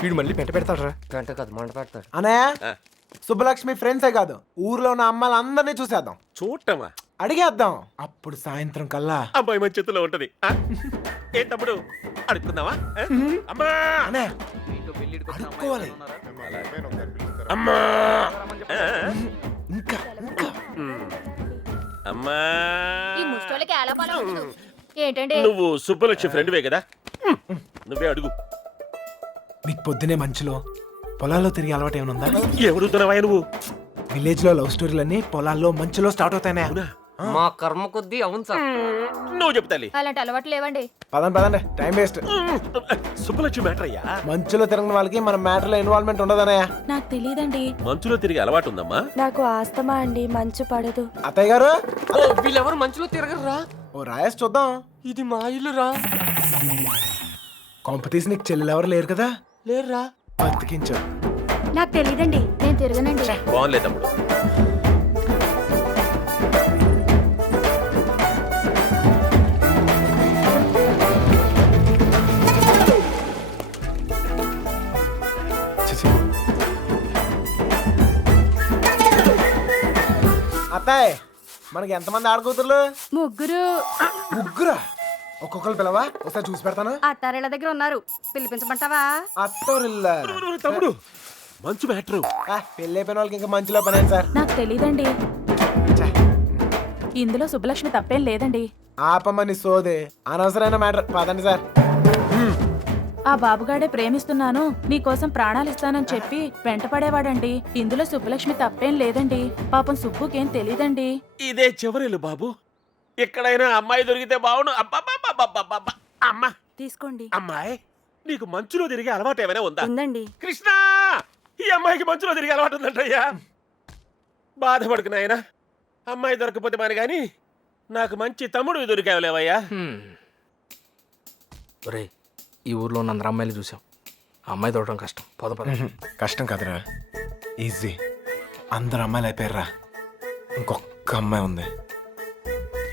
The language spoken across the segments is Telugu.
వీడు మళ్ళీ పెంట పెడతాడు రా. గంట కాదు మంట పెడతాడు. అన్నయ్య శుభలక్ష్మి ఫ్రెండ్సే కాదు ఊర్లో ఉన్న అమ్మాయిలందరినీ చూసేద్దాం, చూడటమా? అడిగేద్దాం. అప్పుడు సాయంత్రం కల్లా అమ్మాయి మన చేతిలో ఉంటది. ఏ తమ్ముడు అడుగుతుందావా? అమ్మా అన్నయ్య అడుక్కోవాలి. అమ్మా ఇంకా ఇంకా అమ్మా ఈ ముష్టోళ్ళకి ఎలా పాలు ఉండదు. ఏంటండి నువ్వు సుబ్బలక్ష్మి ఫ్రెండ్వే కదా, నువ్వే అడుగు. మీకు పొద్దునే మంచులో పొలాల్లో తిరిగి అలవాటు ఏమైనా ఉందా? ఎవడుతున్నావా నువ్వు? విలేజ్ లో లవ్ స్టోరీలన్నీ పొలాల్లో మంచులో స్టార్ట్ అవుతాయనే. మా కర్మ కొద్దీ అవును సార్. నువ్వు చెప్తాలి. అలాంటి అలవాట్లు లేవండి. పదండి టైం వేస్ట్. సుబ్బలక్ష్మి మ్యాటర్ అయ్యా. మంచులో తిరిగిన వాళ్ళకి మన మ్యాటర్ లో ఇన్వాల్వ్మెంట్ ఉండదన్నయ్య. నాకు తెలియదండి. మంచులో తిరిగి అలవాటు ఉందమ్మా? నాకు ఆస్తమా అండి, మంచు పడదు. అత్తయ్య గారు వీళ్ళెవరు మంచులో తిరగరురా. ఓ రాయేసి చూద్దాం. ఇది మా ఇల్లురా. కాంపిటీషన్ నీకు చెల్లెలు ఎవరు లేరు కదా? లేరురా. బతికించు. నాకు తెలియదండి, నేను తిరగనండి. బాగుంలే తమ్ముడు. అత్తాయ్ మనకి ఎంతమంది ఆడకూతుర్లు? ముగ్గురు. ముగ్గురా? ఒక్కొక్కరు పిలవా, ఒకసారి చూసి పెడతాను. అత్తారేళ్ళ దగ్గర ఉన్నారు, పిలిపించమంటావా? అత్తోరిల్లా తమ్ముడు మంచు మ్యాటర్. పెళ్ళి అయిపోయిన వాళ్ళకి ఇంకా మంచిలో పని సార్. నాకు తెలియదండి. ఇందులో సుబ్బలక్ష్మి తప్పేం లేదండి. ఆపమని సోదే అనవసరమైన మ్యాటర్. పదండి సార్. ఆ బాబుగాడే ప్రేమిస్తున్నాను, నీకోసం ప్రాణాలు ఇస్తానని చెప్పి వెంటపడేవాడండి. ఇందులో సుబ్బలక్ష్మి తప్పేం లేదండి. పాపం సుబ్బుకేం తెలీదండి. ఇదే చివరిలు బాబు. ఎక్కడైనా అమ్మాయి దొరికితే బావును. అబ్బా అమ్మా తీసుకోండి. అమ్మాయి, నీకు మంచులో తిరిగే అలవాటు ఏమైనా ఉందా? ఉందండి. కృష్ణ, ఈ అమ్మాయికి మంచులో తిరిగే అలవాటు ఉందంటయ్యా. బాధపడుకు నాయనా, అమ్మాయి దొరకపోతే మాని గాని నాకు మంచి తమ్ముడు దొరికావులేవయ్యా. ఒరే, ఈ ఊర్లో ఉన్న అందరు అమ్మాయిలు చూసాం, అమ్మాయి దొరకడం కష్టం. పద. కష్టం కదరా, ఈజీ. అందరు అమ్మాయిలు అయిపోయారా, ఇంకొక అమ్మాయి ఉంది.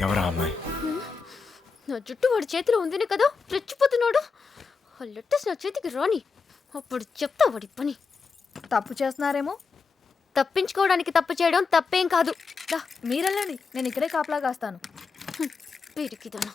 ఎవరా అమ్మాయి? నా జుట్టు వాడి చేతిలో ఉందినే కదా రెచ్చిపోతున్నాడు. ఆ లెట్టర్స్ నా చేతికి రాని, అప్పుడు చెప్తా వాడి పని. తప్పు చేస్తున్నారేమో. తప్పించుకోవడానికి తప్పు చేయడం తప్పేం కాదు. మీరెళ్ళండి, నేను ఇక్కడే కాపలా కాస్తాను. పిరికిదానా.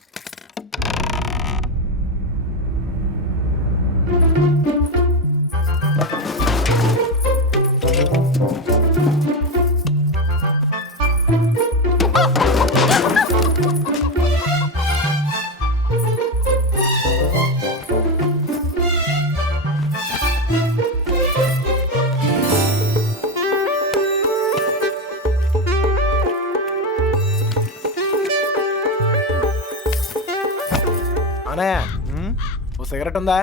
అనయ్య, ఓ సిగరెట్ ఉందా?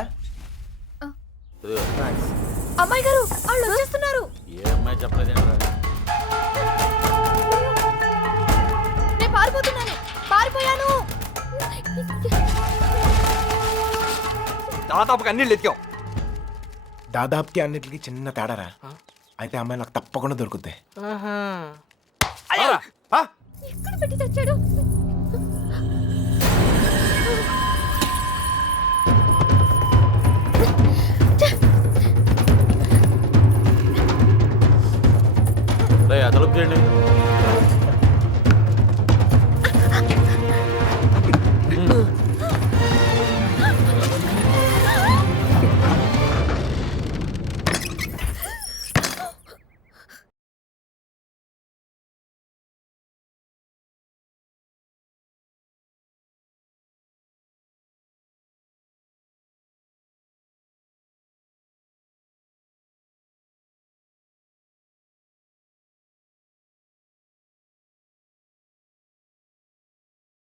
అమ్మాయి గారు వాళ్ళు వచ్చేస్తున్నారు. ఏ అమ్మాయి చెప్పలేదేంట్రా? నేను పారిపోతున్నాను, పారిపోయాను. దాదాపుగా అన్ని ఎత్తాం. దాదాపుకి అన్నిటికి చిన్న తేడారా. అయితే అమ్మాయి నాకు తప్పకుండా దొరుకుద్ది. ఎక్కడ పెట్టి తెచ్చాడు? తలుపు చేయండి.